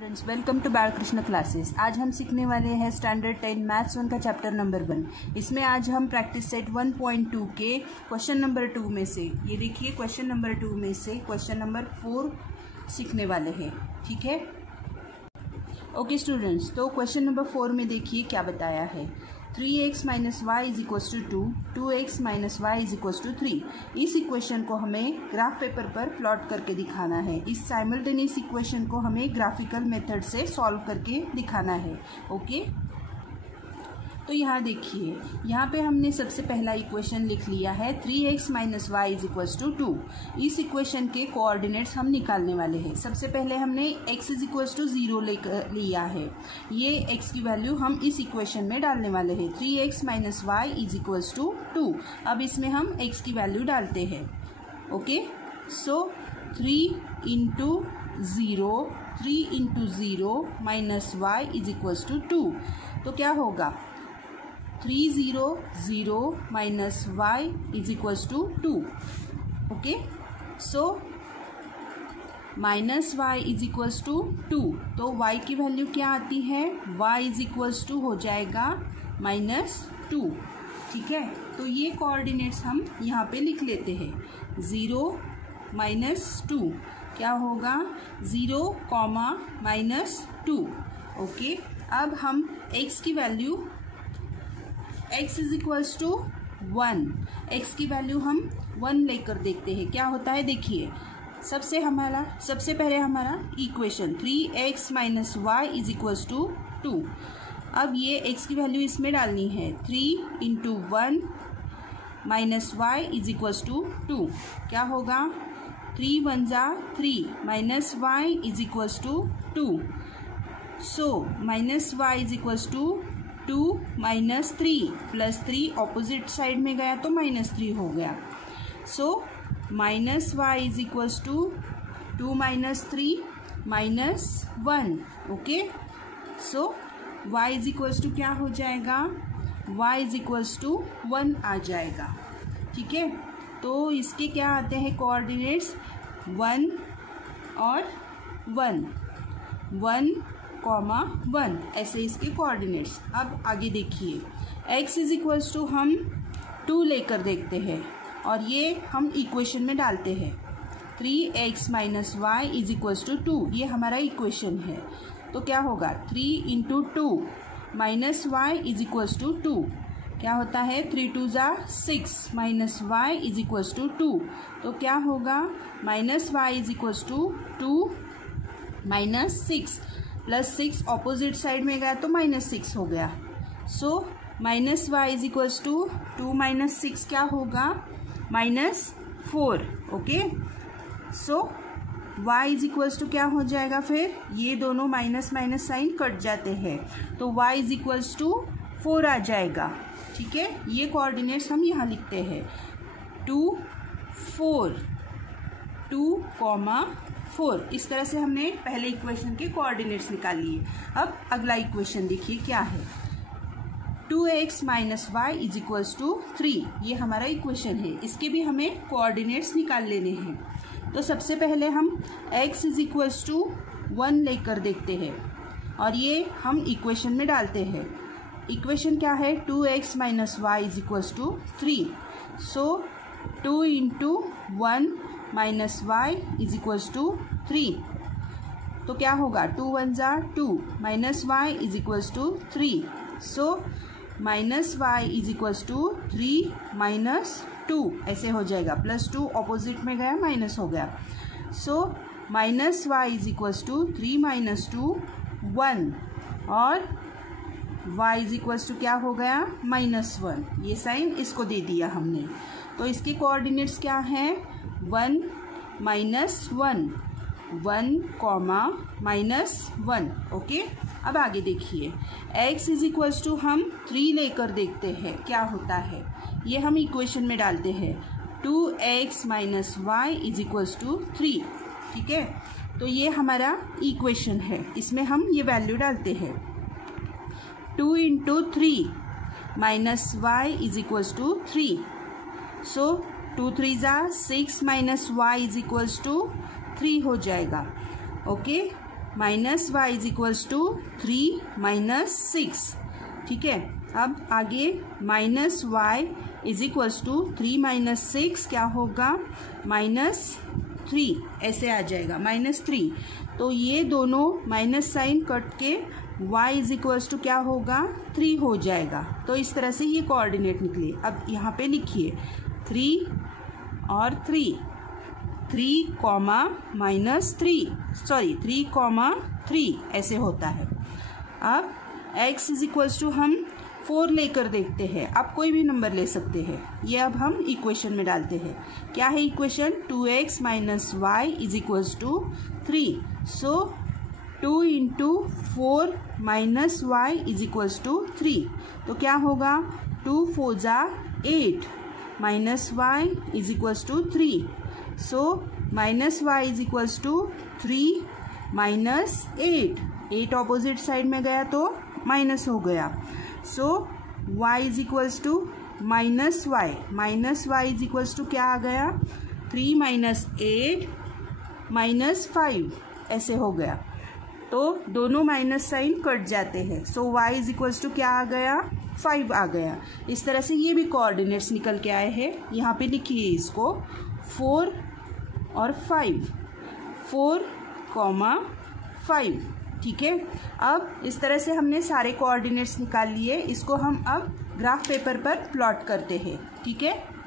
Students, welcome to Balkrishna classes. आज हम सीखने वाले हैं स्टैंडर्ड 10 मैथ्स 1 का चैप्टर नंबर 1। इसमें आज हम प्रैक्टिस सेट 1.2 के क्वेश्चन नंबर 2 में से, ये देखिए क्वेश्चन नंबर 2 में से क्वेश्चन नंबर 4 सीखने वाले हैं। ठीक है, ओके स्टूडेंट्स। तो क्वेश्चन नंबर 4 में देखिए क्या बताया है। 3x minus Y is equals to 2x minus Y is equals to 3। इस इक्वेशन को हमें ग्राफ पेपर पर प्लॉट करके दिखाना है। इस साइमल्टेनियस इक्वेशन को हमें ग्राफिकल मेथड से सॉल्व करके दिखाना है। ओके, तो यहाँ देखिए, यहाँ पे हमने सबसे पहला इक्वेशन लिख लिया है 3x minus Y is equals to 2। इस इक्वेशन के कोऑर्डिनेट्स हम निकालने वाले हैं। सबसे पहले हमने x इज इक्वल्स टू 0 लेकर लिया है। ये x की वैल्यू हम इस इक्वेशन में डालने वाले हैं। 3x minus Y is equals to 2। अब इसमें हम x की वैल्यू डालते हैं। Okay, so 3 into 0 minus Y is equals to 2। तो क्या होगा, 300 minus Y is equals to 2। Okay, so minus Y is equals to 2। तो y की वैल्यू क्या आती है, y इज इक्वल्स टू हो जाएगा -2। ठीक है, तो ये कोऑर्डिनेट्स हम यहाँ पे लिख लेते हैं। 0 -2 क्या होगा, 0, -2। ओके, अब हम x की value, x is equals to 1, x की वैल्यू हम 1 लेकर देखते हैं क्या होता है। देखिए, सबसे पहले हमारा equation 3x minus Y is equals to 2। अब ये x की वैल्यू इसमें डालनी है। 3 into 1 minus Y is equals to 2 क्या होगा, 3 1 जा 3 minus Y is equals to 2। So minus Y is equals to 2 minus 3 plus 3 opposite side में गया तो -3 हो गया। So minus Y is equals to 2 minus 3 -1। Okay, so y is equals to क्या हो जाएगा, y इज इक्वल्स टू 1 आ जाएगा। ठीक है, तो इसके क्या आते हैं कोऑर्डिनेट्स, 1 और 1, 1, ऐसे इसके कोऑर्डिनेट्स। अब आगे देखिए, x इज इक्वल्स टू हम 2 लेकर देखते हैं और ये हम इक्वेशन में डालते हैं। 3x minus Y is equals to 2, ये हमारा इक्वेशन है। तो क्या होगा, 3 into 2 minus Y is equals to 2 क्या होता है, 3 2 जा 6 minus Y is equals to 2। तो क्या होगा, minus Y is equals to 2 minus 6 plus 6 opposite side में गया तो -6 हो गया। So minus Y is equals to 2 minus 6 क्या होगा, -4। Okay, so y is equals to क्या हो जाएगा, फिर ये दोनों माइनस माइनस साइन कट जाते हैं तो y इज इक्वल्स टू 4 आ जाएगा। ठीक है, ये कोऑर्डिनेट्स हम यहाँ लिखते हैं 2 4 4। इस तरह से हमने पहले इक्वेशन के कोऑर्डिनेट्स निकाल लिए। अब अगला इक्वेशन देखिए क्या है, 2x minus Y is equals to 3। ये हमारा इक्वेशन है, इसके भी हमें कोऑर्डिनेट्स निकाल लेने हैं। तो सबसे पहले हम x इज इक्वल्स टू 1 लेकर देखते हैं और ये हम इक्वेशन में डालते हैं। इक्वेशन क्या है, 2x minus Y is equals to 3। So 2 into 1 minus Y is equals to 3। तो क्या होगा, 2 1 जा 2 minus Y is equals to 3। So minus Y is equals to 3 -2 ऐसे हो जाएगा, +2 ऑपोजिट में गया माइनस हो गया। So minus Y is equals to 3 -2 1 और y इज इक्वल्स टू क्या हो गया, -1। ये साइन इसको दे दिया हमने। तो इसके कोऑर्डिनेट्स क्या हैं, 1 -1, 1, -1। ओके, अब आगे देखिए, x इज इक्वल्स टू हम 3 लेकर देखते हैं क्या होता है। ये हम इक्वेशन में डालते हैं, 2x minus Y is equals to 3। ठीक है, तो ये हमारा इक्वेशन है, इसमें हम ये वैल्यू डालते हैं। 2 into 3 minus Y is equals to 3। So 2 3 जा 6 minus Y is equals to 3 हो जाएगा। Okay, minus Y is equals to 3 minus 6, ठीक है। अब आगे minus Y is equals to 3 minus 6 क्या होगा, -3 ऐसे आ जाएगा, -3। तो ये दोनों माइनस साइन कट के y इज इक्वल्स टू क्या होगा, 3 हो जाएगा। तो इस तरह से ये कोऑर्डिनेट निकले। अब यहाँ पे लिखिए 3 और 3, 3 कॉमा -3 ऐसे होता है। अब x इज इक्वल्स टू हम 4 लेकर देखते हैं, आप कोई भी नंबर ले सकते हैं। ये अब हम इक्वेशन में डालते हैं। क्या है equation, 2x minus Y is equals to 3। So 2 into 4 minus Y is equals to 3। तो क्या होगा, 2 4 जा 8 minus Y is equals to 3। So minus Y is equals to 3 minus 8 opposite side में गया तो माइनस हो गया। So y is equals to minus Y is equals to क्या आ गया, 3 माइनस 8 माइनस 5 ऐसे हो गया। तो दोनों माइनस साइन कट जाते हैं। सो y इज इक्वल्स टू क्या आ गया, 5 आ गया। इस तरह से ये भी कोऑर्डिनेट्स निकल के आए हैं। यहाँ पे लिखिए इसको 4 और 5, 4, 5, ठीक है। अब इस तरह से हमने सारे कोऑर्डिनेट्स निकाल लिए। इसको हम अब ग्राफ पेपर पर प्लॉट करते हैं, ठीक है।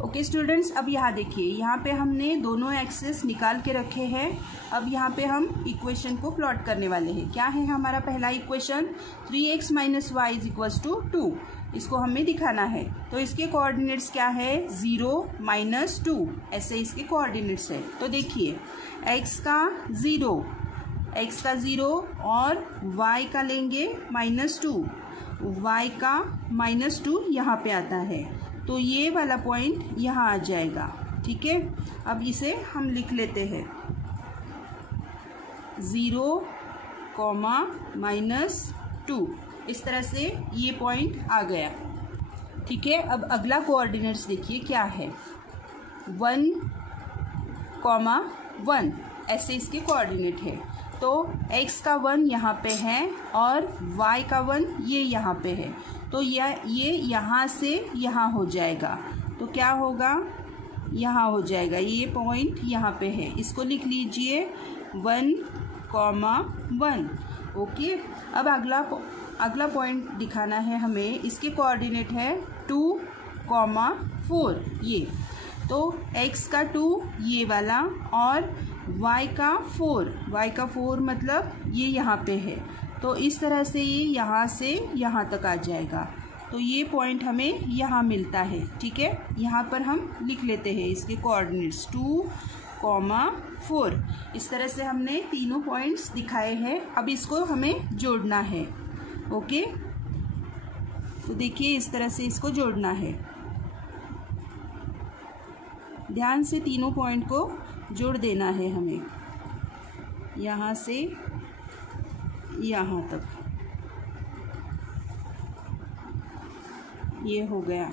ओके स्टूडेंट्स, अब यहाँ देखिए, यहाँ पे हमने दोनों एक्सेस निकाल के रखे हैं। अब यहाँ पे हम इक्वेशन को प्लॉट करने वाले हैं। क्या है हमारा पहला equation, 3x minus Y is equals to 2। इसको हमें दिखाना है। तो इसके कोऑर्डिनेट्स क्या है, 0 माइनस 2 ऐसे इसके कोऑर्डिनेट्स है। तो देखिए x का 0 और y का लेंगे -2, y का -2 यहाँ पे आता है। तो ये वाला पॉइंट यहाँ आ जाएगा, ठीक है। अब इसे हम लिख लेते हैं 0, -2। इस तरह से ये पॉइंट आ गया, ठीक है। अब अगला कोऑर्डिनेट्स देखिए क्या है, 1, 1 ऐसे इसके कोऑर्डिनेट है। तो x का 1 यहाँ पे है और y का 1 ये यहाँ पे है। तो ये यहाँ से यहाँ हो जाएगा। तो क्या होगा, यहाँ हो जाएगा, ये पॉइंट यहाँ पे है। इसको लिख लीजिए 1, 1। ओके। अब अगला पॉइंट दिखाना है हमें। इसके कोऑर्डिनेट है 2, 4 ये। तो x का 2 ये वाला और y का 4 मतलब ये यहाँ पे है। तो इस तरह से ये यहाँ से यहाँ तक आ जाएगा। तो ये पॉइंट हमें यहाँ मिलता है, ठीक है। यहाँ पर हम लिख लेते हैं इसके कोऑर्डिनेट्स 2, 4। इस तरह से हमने तीनों पॉइंट्स दिखाए हैं। अब इसको हमें जोड़ना है, ओके। तो देखिए इस तरह से इसको जोड़ना है। ध्यान से तीनों पॉइंट को जोड़ देना है हमें, यहाँ से यहाँ तक। ये हो गया।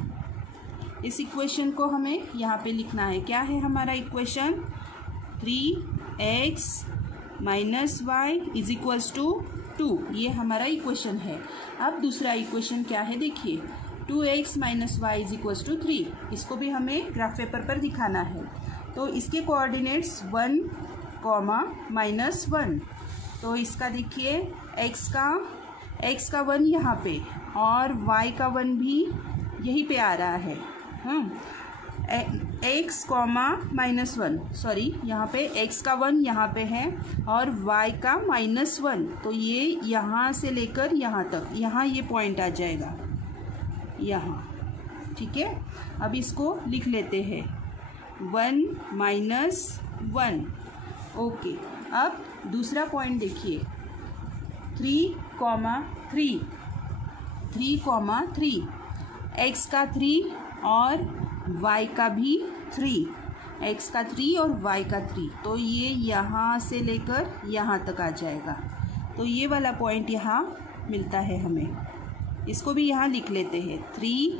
इस इक्वेशन को हमें यहाँ पे लिखना है। क्या है हमारा equation, 3x minus Y is equals to 2। ये हमारा इक्वेशन है। अब दूसरा इक्वेशन क्या है देखिए, 2x minus Y is equals to 3। इसको भी हमें ग्राफ पेपर पर दिखाना है। तो इसके कोऑर्डिनेट्स 1, -1। तो इसका देखिए x का 1 यहाँ पे और y का 1 भी यहीं पे आ रहा है। x, -1, सॉरी, यहाँ पे x का 1 यहाँ पे है और y का -1। तो ये यहाँ से लेकर यहाँ तक, यहाँ ये पॉइंट आ जाएगा यहाँ, ठीक है। अब इसको लिख लेते हैं 1, -1। ओके। अब दूसरा पॉइंट देखिए 3, 3, x का 3 और y का भी 3, x का 3 और y का 3। तो ये यहाँ से लेकर यहाँ तक आ जाएगा। तो ये वाला पॉइंट यहाँ मिलता है हमें। इसको भी यहाँ लिख लेते हैं 3,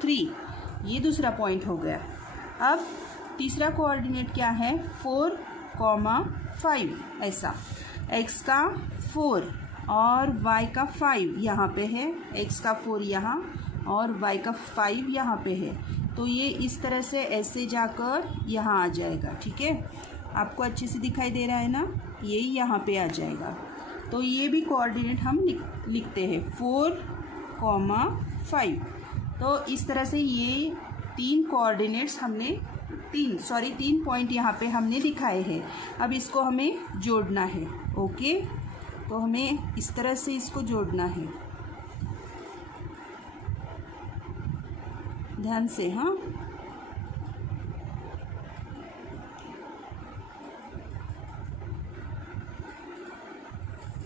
3। ये दूसरा पॉइंट हो गया। अब तीसरा कोऑर्डिनेट क्या है, 4, कॉमा 5 ऐसा, x का 4 और y का 5 यहाँ पे है, x का 4 यहाँ और y का 5 यहाँ पे है। तो ये इस तरह से ऐसे जाकर यहाँ आ जाएगा। ठीक है, आपको अच्छे से दिखाई दे रहा है ना, ये यहाँ पे आ जाएगा। तो ये भी कोऑर्डिनेट हम लिखते हैं 4, 5। तो इस तरह से ये 3 कोऑर्डिनेट्स हमने 3 पॉइंट यहाँ पे हमने दिखाए हैं। अब इसको हमें जोड़ना है। ओके, तो हमें इस तरह से इसको जोड़ना है, ध्यान से। हाँ,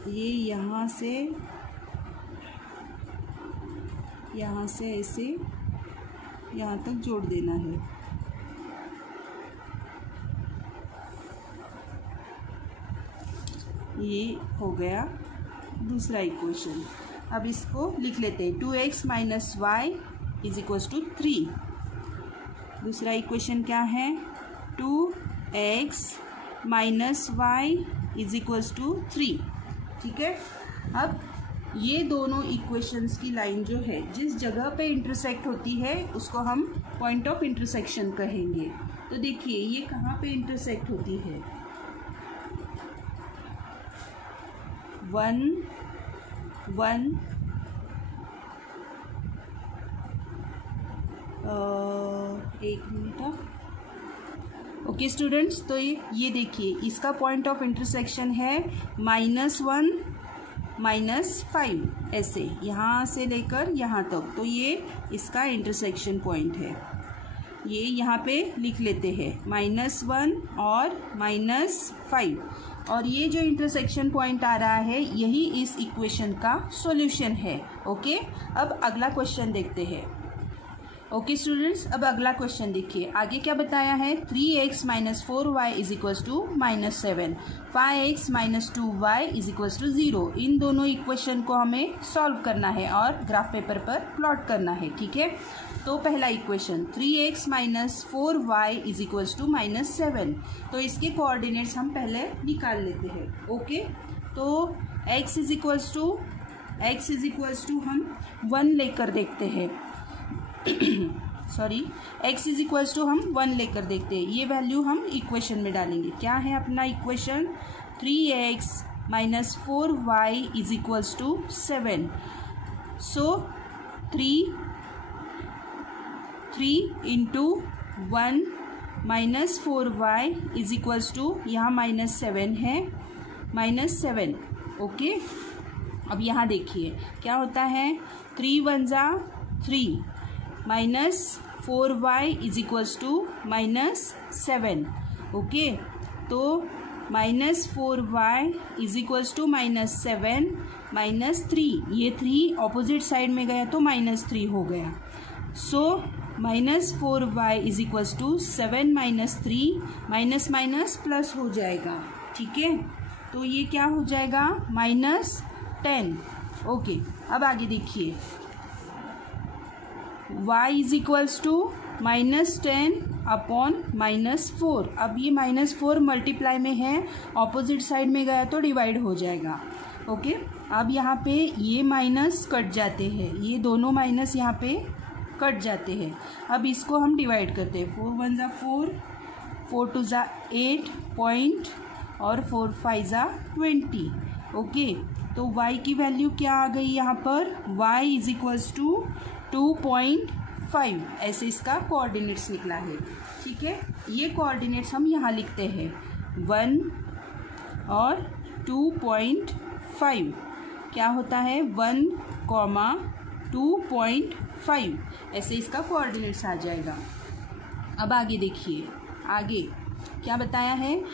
ये यहाँ से ऐसे यहाँ तक जोड़ देना है। ये हो गया दूसरा इक्वेशन। अब इसको लिख लेते हैं 2x minus Y is equals to 3। दूसरा इक्वेशन क्या है? 2x minus Y is equals to 3। ठीक है, अब ये दोनों इक्वेशंस की लाइन जो है जिस जगह पे इंटरसेक्ट होती है उसको हम पॉइंट ऑफ इंटरसेक्शन कहेंगे। तो देखिए ये कहाँ पे इंटरसेक्ट होती है? 1 1 एक मिनट। ओके स्टूडेंट्स, तो ये देखिए इसका पॉइंट ऑफ इंटरसेक्शन है -1 -5, ऐसे यहाँ से लेकर यहाँ तक। तो ये इसका इंटरसेक्शन पॉइंट है। ये यहाँ पे लिख लेते हैं -1 और -5, और ये जो इंटरसेक्शन पॉइंट आ रहा है यही इस इक्वेशन का सॉल्यूशन है। ओके, अब अगला क्वेश्चन देखते हैं। ओके स्टूडेंट्स, अब अगला क्वेश्चन देखिए। आगे क्या बताया है? 3x minus 4y is equals to -7, 5x minus 2y is equals to 0। इन दोनों इक्वेशन को हमें सॉल्व करना है और ग्राफ पेपर पर प्लॉट करना है। ठीक है, तो पहला equation 3x minus 4y is equals to -7। तो इसके कोऑर्डिनेट्स हम पहले निकाल लेते हैं। ओके, तो x इज इक्वल्स टू हम 1 लेकर देखते हैं। Sorry, x is equals to हम 1 लेकर देखते हैं। ये वैल्यू हम इक्वेशन में डालेंगे। क्या है अपना equation? 3x minus 4y is equals to 7। So 3 into 1 minus 4y is equals to, यहाँ -7 है, -7। ओके, अब यहाँ देखिए क्या होता है? 3 1 जा 3 minus 4y is equals to -7। Okay, तो -4y इज इक्वल्स टू -7 -3। ये 3 ऑपोजिट साइड में गया तो -3 हो गया। So -4y is equals to 7 -3, minus minus plus हो जाएगा। ठीक है, तो ये क्या हो जाएगा? -10। ओके, अब आगे देखिए y is equals to -10 upon -4। अब ये -4 मल्टीप्लाई में है, ऑपोजिट साइड में गया तो डिवाइड हो जाएगा। ओके, अब यहाँ पे ये माइनस कट जाते हैं, ये दोनों माइनस यहाँ पे कट जाते हैं। अब इसको हम डिवाइड करते हैं। 4 1 जा 4, 4 2 जा 8 पॉइंट और 4 5 जा 20। ओके, तो y की वैल्यू क्या आ गई यहाँ पर? y इज इक्वल्स टू 2.5, ऐसे इसका कोऑर्डिनेट्स निकला है। ठीक है, ये कोऑर्डिनेट्स हम यहाँ लिखते हैं 1 और 2.5। क्या होता है? 1, 2.5, ऐसे इसका कोऑर्डिनेट्स आ जाएगा। अब आगे देखिए, आगे क्या बताया है?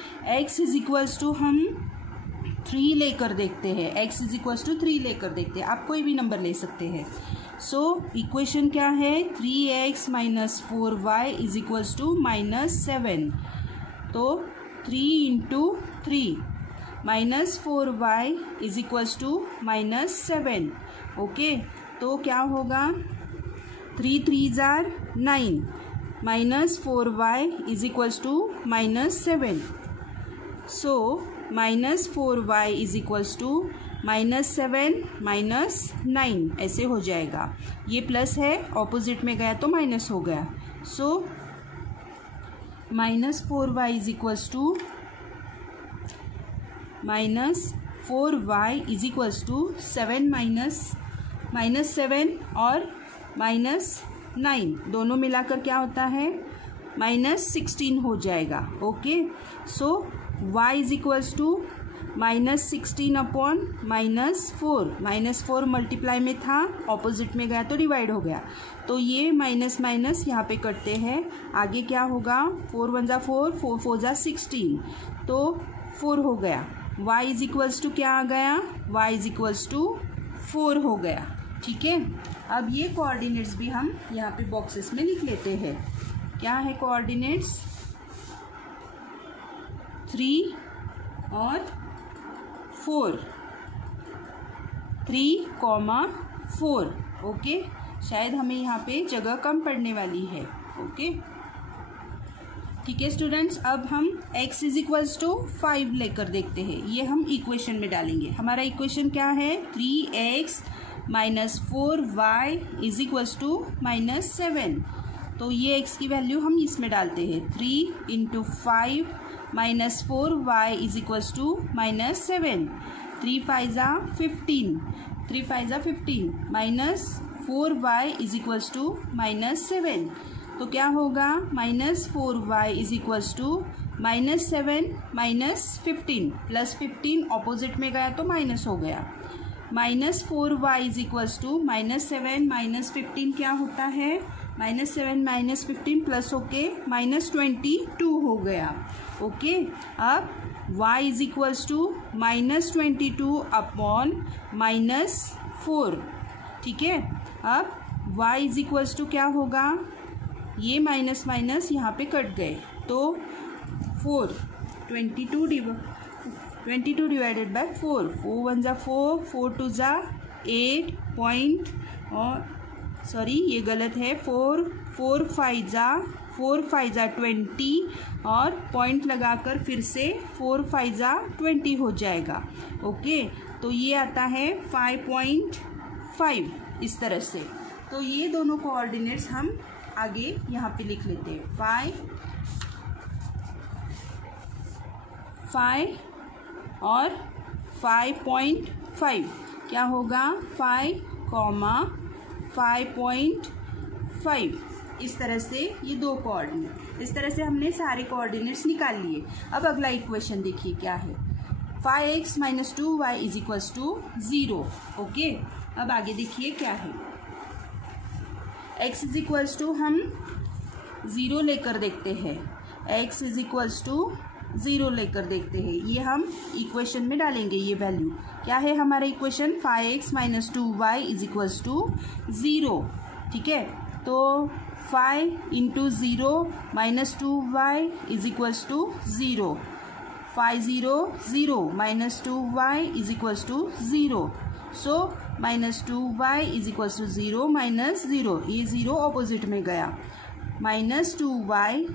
x इज इक्वल्स टू हम 3 लेकर देखते हैं। x इज इक्वल्स टू 3 लेकर देखते हैं, आप कोई भी नंबर ले सकते हैं। सो इक्वेशन क्या है? 3x minus 4y is equals to -7। तो 3 इंटू 3 minus 4y is equals to -7। Okay, तो क्या होगा? 3 3 जार 9 minus 4y is equals to -7। So -4y is equals to -7 -9 ऐसे हो जाएगा। ये प्लस है, ऑपोजिट में गया तो माइनस हो गया। So -4y is equals to -4y is equals to 7 -7 और -9 दोनों मिलाकर क्या होता है -16 हो जाएगा। Okay, so y is equals to -16 upon -4 -4 multiply में था, ऑपोजिट में गया तो डिवाइड हो गया। तो ये माइनस माइनस यहाँ पे करते हैं, आगे क्या होगा 4 1 जा 4 4 4 जा 16 तो 4 हो गया। y इज इक्वल्स टू क्या आ गया, y इज इक्वल्स टू 4 हो गया। ठीक है, अब ये कोऑर्डिनेट्स भी हम यहाँ पे बॉक्सेस में लिख लेते हैं। क्या है कोऑर्डिनेट्स 3 और 4 3,4। ओके, शायद हमें यहाँ पे जगह कम पड़ने वाली है। ओके, ठीक है स्टूडेंट्स, अब हम x इज इक्वल्स टू 5 लेकर देखते हैं। ये हम इक्वेशन में डालेंगे। हमारा इक्वेशन क्या है 3x - 4y is equals to -7। तो ये x की वैल्यू हम इसमें डालते हैं। 3 × 5 - 4y इज इक्वल्स टू -7। 3 5 जा 15 3 5 जा 15 -4y इज इक्वल्स टू -7। तो क्या होगा -4y is equals to -7 -15 +15 opposite में गया तो माइनस हो गया। -4y इज इक्वल्स टू -7 -15 क्या होता है -7 -15 प्लस होके -22 हो गया। ओके, अब y is equals to -22 upon -4। ठीक है, अब y इज इक्वल्स टू क्या होगा, ये माइनस माइनस यहाँ पे कट गए तो 4 22 डिवाइडेड बाय 4 4 1 जा 4 4 2 जा 8 पॉइंट और सॉरी ये गलत है 4 5 जा 20 और पॉइंट लगाकर फिर से 4 5 जा 20 हो जाएगा। ओके, तो ये आता है 5.5 इस तरह से। तो ये दोनों कोऑर्डिनेट्स हम आगे यहाँ पे लिख लेते हैं। 5 और 5.5 क्या होगा 5, 5.5 इस तरह से ये दो कोऑर्डिनेट। इस तरह से हमने सारे कोऑर्डिनेट्स निकाल लिए। अब अगला इक्वेशन देखिए क्या है 5x - 2y is equals to 0। Okay, अब आगे देखिए क्या है x इज इक्वल्स टू हम 0 लेकर देखते हैं। x इज इक्वल्स टू 0 लेकर देखते हैं। ये हम इक्वेशन में डालेंगे। ये वैल्यू क्या है हमारा equation 5x - 2y is equals to 0। ठीक है, तो 5 × 0 - 2y is equals to 0। 5 0 0 - 2y is equals to 0। So -2y is equals to 0 -0, ये 0 ऑपोजिट में गया। -2y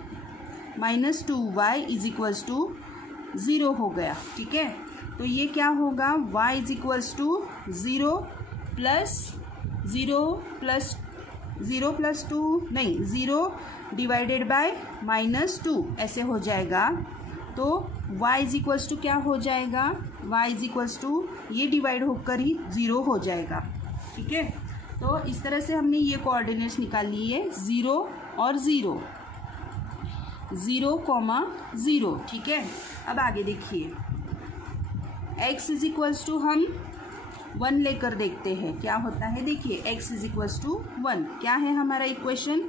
इज इक्वल्स टू 0 हो गया। ठीक है, तो ये क्या होगा y is equals to 0 plus 2 नहीं 0 डिवाइडेड बाय -2 ऐसे हो जाएगा। तो y इज इक्वल्स टू क्या हो जाएगा y इज इक्वल्स टू ये डिवाइड होकर ही 0 हो जाएगा। ठीक है, तो इस तरह से हमने ये कोऑर्डिनेट्स निकाल लिए 0 और 0 0, ठीक है। अब आगे देखिए x इज इक्वल्स टू हम 1 लेकर देखते हैं क्या होता है। देखिए x इज इक्वल्स टू 1 क्या है हमारा equation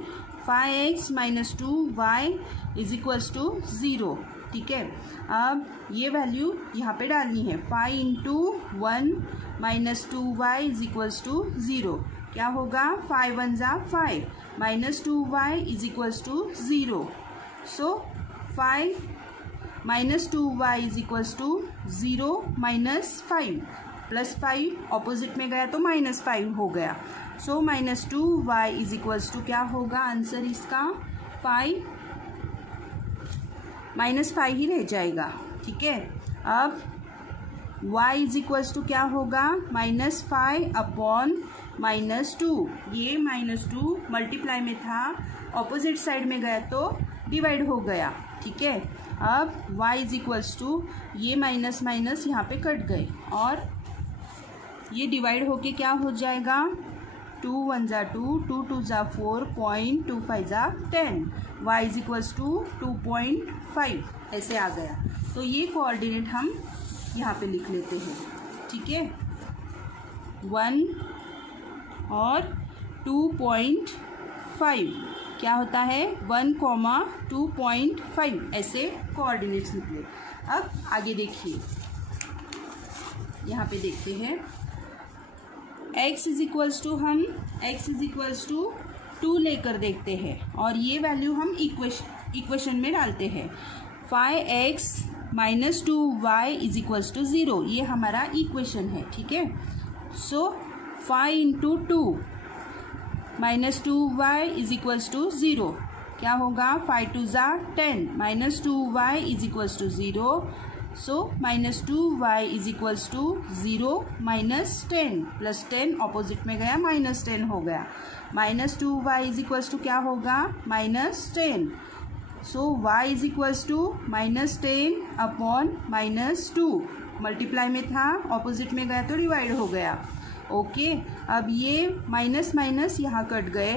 5x - 2y is equals to 0। ठीक है, अब ये वैल्यू यहाँ पे डालनी है 5 × 1 - 2y इज इक्वल्स टू 0। क्या होगा 5 1 जा 5 -2y is equals to 0। So 5 - 2y is equals to 0 -5 +5 opposite में गया तो -5 हो गया। सो -2y इज इक्वल्स टू क्या होगा आंसर इसका 5 -5 ही रह जाएगा। ठीक है। अब y इज इक्वल्स टू क्या होगा, -5 अपॉन -2। ये -2 मल्टीप्लाई में था, ऑपोजिट साइड में गया तो डिवाइड हो गया, ठीक है। अब y इज इक्वल्स टू ये माइनस माइनस यहाँ पे कट गए और ये डिवाइड होके क्या हो जाएगा, 2 1 जा 2, 2 2 जा 4, 0.25 जा 10, y इज इक्वल्स टू 2.5 ऐसे आ गया। तो ये कोऑर्डिनेट हम यहाँ पे लिख लेते हैं, ठीक है। 1 और 2.5 क्या होता है, 1, 2.5 ऐसे कोऑर्डिनेट्स निकले। अब आगे देखिए, यहाँ पे देखते हैं x इज इक्वल्स टू हम x इज इक्वल्स टू 2 लेकर देखते हैं और ये वैल्यू हम इक्वेशन में डालते हैं। 5x - 2y is equals to 0, ये हमारा इक्वेशन है, ठीक है। सो 5 × 2 - 2y इज इक्वल्स टू 0, क्या होगा, 5 2 जा 10, -2y is equals to 0। So -2y is equals to 0 -10 plus 10 opposite में गया -10 हो गया, -2y इज इक्वल्स टू क्या होगा, -10। So y is equals to -10 upon -2, multiply में था, ऑपोजिट में गया तो डिवाइड हो गया, ओके। अब ये माइनस माइनस यहाँ कट गए,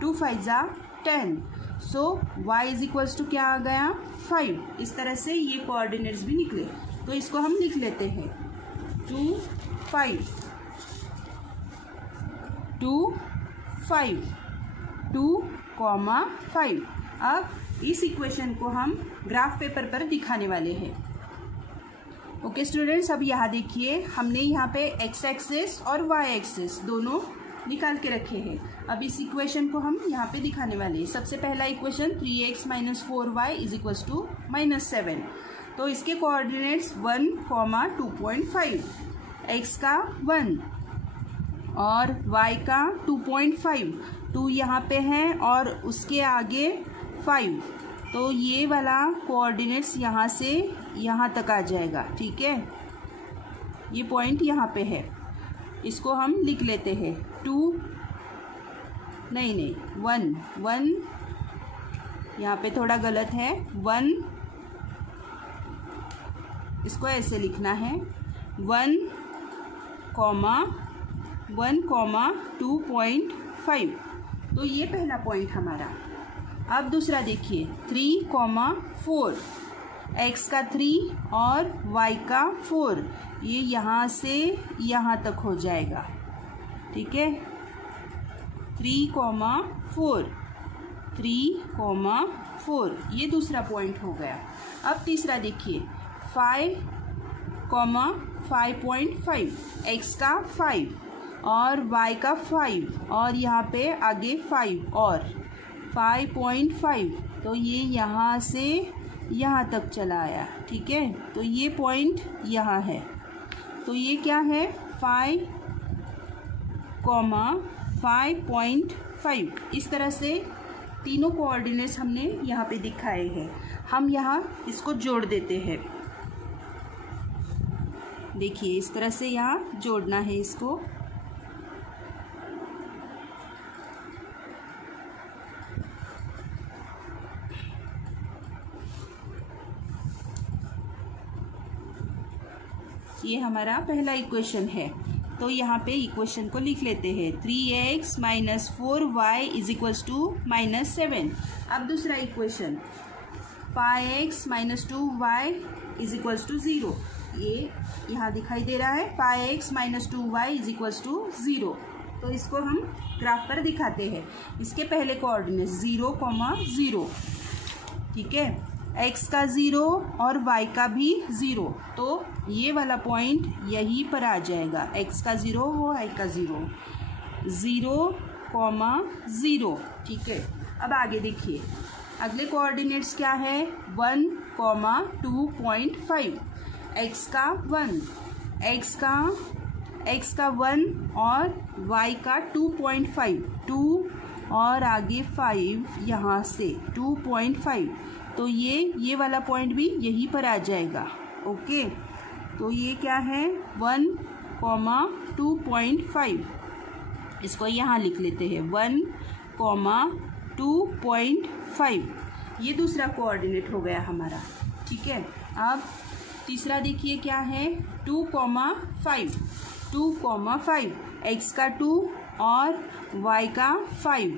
2 5 जा 10। So y is equals to क्या आ गया, 5। इस तरह से ये कोऑर्डिनेट्स भी निकले, तो इसको हम लिख लेते हैं 2 5 2 5 2, 5। अब इस इक्वेशन को हम ग्राफ पेपर पर दिखाने वाले हैं, ओके स्टूडेंट्स। अब यहाँ देखिए, हमने यहाँ पे x एक्सिस और y एक्सिस दोनों निकाल के रखे हैं। अब इस इक्वेशन को हम यहाँ पे दिखाने वाले हैं। सबसे पहला equation 3x - 4y is equals to -7, तो इसके कोऑर्डिनेट्स 1, 2.5, x का 1 और y का 2.5, 2 यहाँ पे है और उसके आगे 5, तो ये वाला कोऑर्डिनेट्स यहाँ से यहाँ तक आ जाएगा, ठीक है। ये पॉइंट यहाँ पे है, इसको हम लिख लेते हैं 2 नहीं 1 यहाँ पे थोड़ा गलत है, 1, इसको ऐसे लिखना है 1, 2.5, तो ये पहला पॉइंट हमारा। अब दूसरा देखिए 3, 4, x का 3 और y का 4, ये यहाँ से यहाँ तक हो जाएगा, ठीक है। 3, 4, ये दूसरा पॉइंट हो गया। अब तीसरा देखिए 5, 5.5, x का 5 और y का 5 और यहाँ पे आगे 5 और 5.5, तो ये यहाँ से यहाँ तक चला आया, ठीक है। तो ये पॉइंट यहाँ है, तो ये क्या है 5, 5.5। इस तरह से तीनों कोऑर्डिनेट्स हमने यहाँ पे दिखाए हैं। हम यहाँ इसको जोड़ देते हैं, देखिए इस तरह से यहाँ जोड़ना है इसको। ये हमारा पहला इक्वेशन है, तो यहाँ पे इक्वेशन को लिख लेते हैं 3x - 4y is equals to -7। अब दूसरा equation 5x - 2y is equals to 0, ये यहाँ दिखाई दे रहा है 5x - 2y is equals to 0, तो इसको हम ग्राफ पर दिखाते हैं। इसके पहले कोऑर्डिनेट 0, 0, ठीक है, x का 0 और y का भी 0, तो ये वाला पॉइंट यहीं पर आ जाएगा, x का 0 y का 0, 0, 0, ठीक है। अब आगे देखिए, अगले कोऑर्डिनेट्स क्या है 1, 2.5, x का 1, x का 1 और y का 2.5, 2 और आगे 5 यहाँ से 2.5, तो ये वाला पॉइंट भी यहीं पर आ जाएगा। ओके, तो ये क्या है 1,2.5, इसको यहाँ लिख लेते हैं 1,2.5, ये दूसरा कोऑर्डिनेट हो गया हमारा। ठीक है, अब तीसरा देखिए क्या है 2,5, 2,5, x का 2 और y का 5,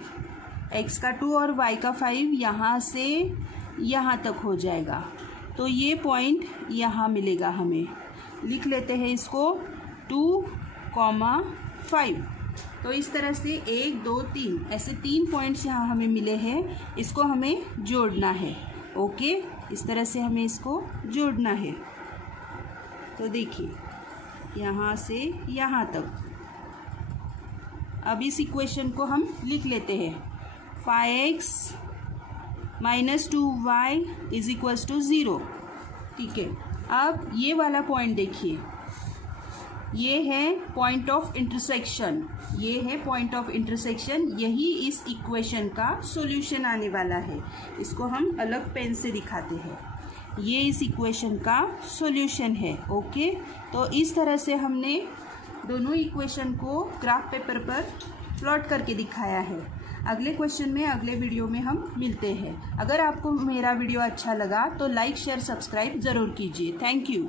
x का 2 और y का 5 यहाँ से यहाँ तक हो जाएगा। तो ये पॉइंट यहाँ मिलेगा, हमें लिख लेते हैं इसको 2,5। तो इस तरह से 1 2 3 ऐसे 3 पॉइंट्स यहाँ हमें मिले हैं, इसको हमें जोड़ना है। ओके, इस तरह से हमें इसको जोड़ना है। तो देखिए यहाँ से यहाँ तक। अब इस इक्वेशन को हम लिख लेते हैं 5x - 2y = 0। ठीक है, अब ये वाला पॉइंट देखिए, ये है पॉइंट ऑफ इंटरसेक्शन, ये है पॉइंट ऑफ इंटरसेक्शन, यही इस इक्वेशन का सॉल्यूशन आने वाला है। इसको हम अलग पेन से दिखाते हैं, ये इस इक्वेशन का सॉल्यूशन है। ओके, तो इस तरह से हमने दोनों इक्वेशन को ग्राफ पेपर पर प्लॉट करके दिखाया है। अगले क्वेश्चन में, अगले वीडियो में हम मिलते हैं। अगर आपको मेरा वीडियो अच्छा लगा तो लाइक शेयर सब्सक्राइब ज़रूर कीजिए। Thank you.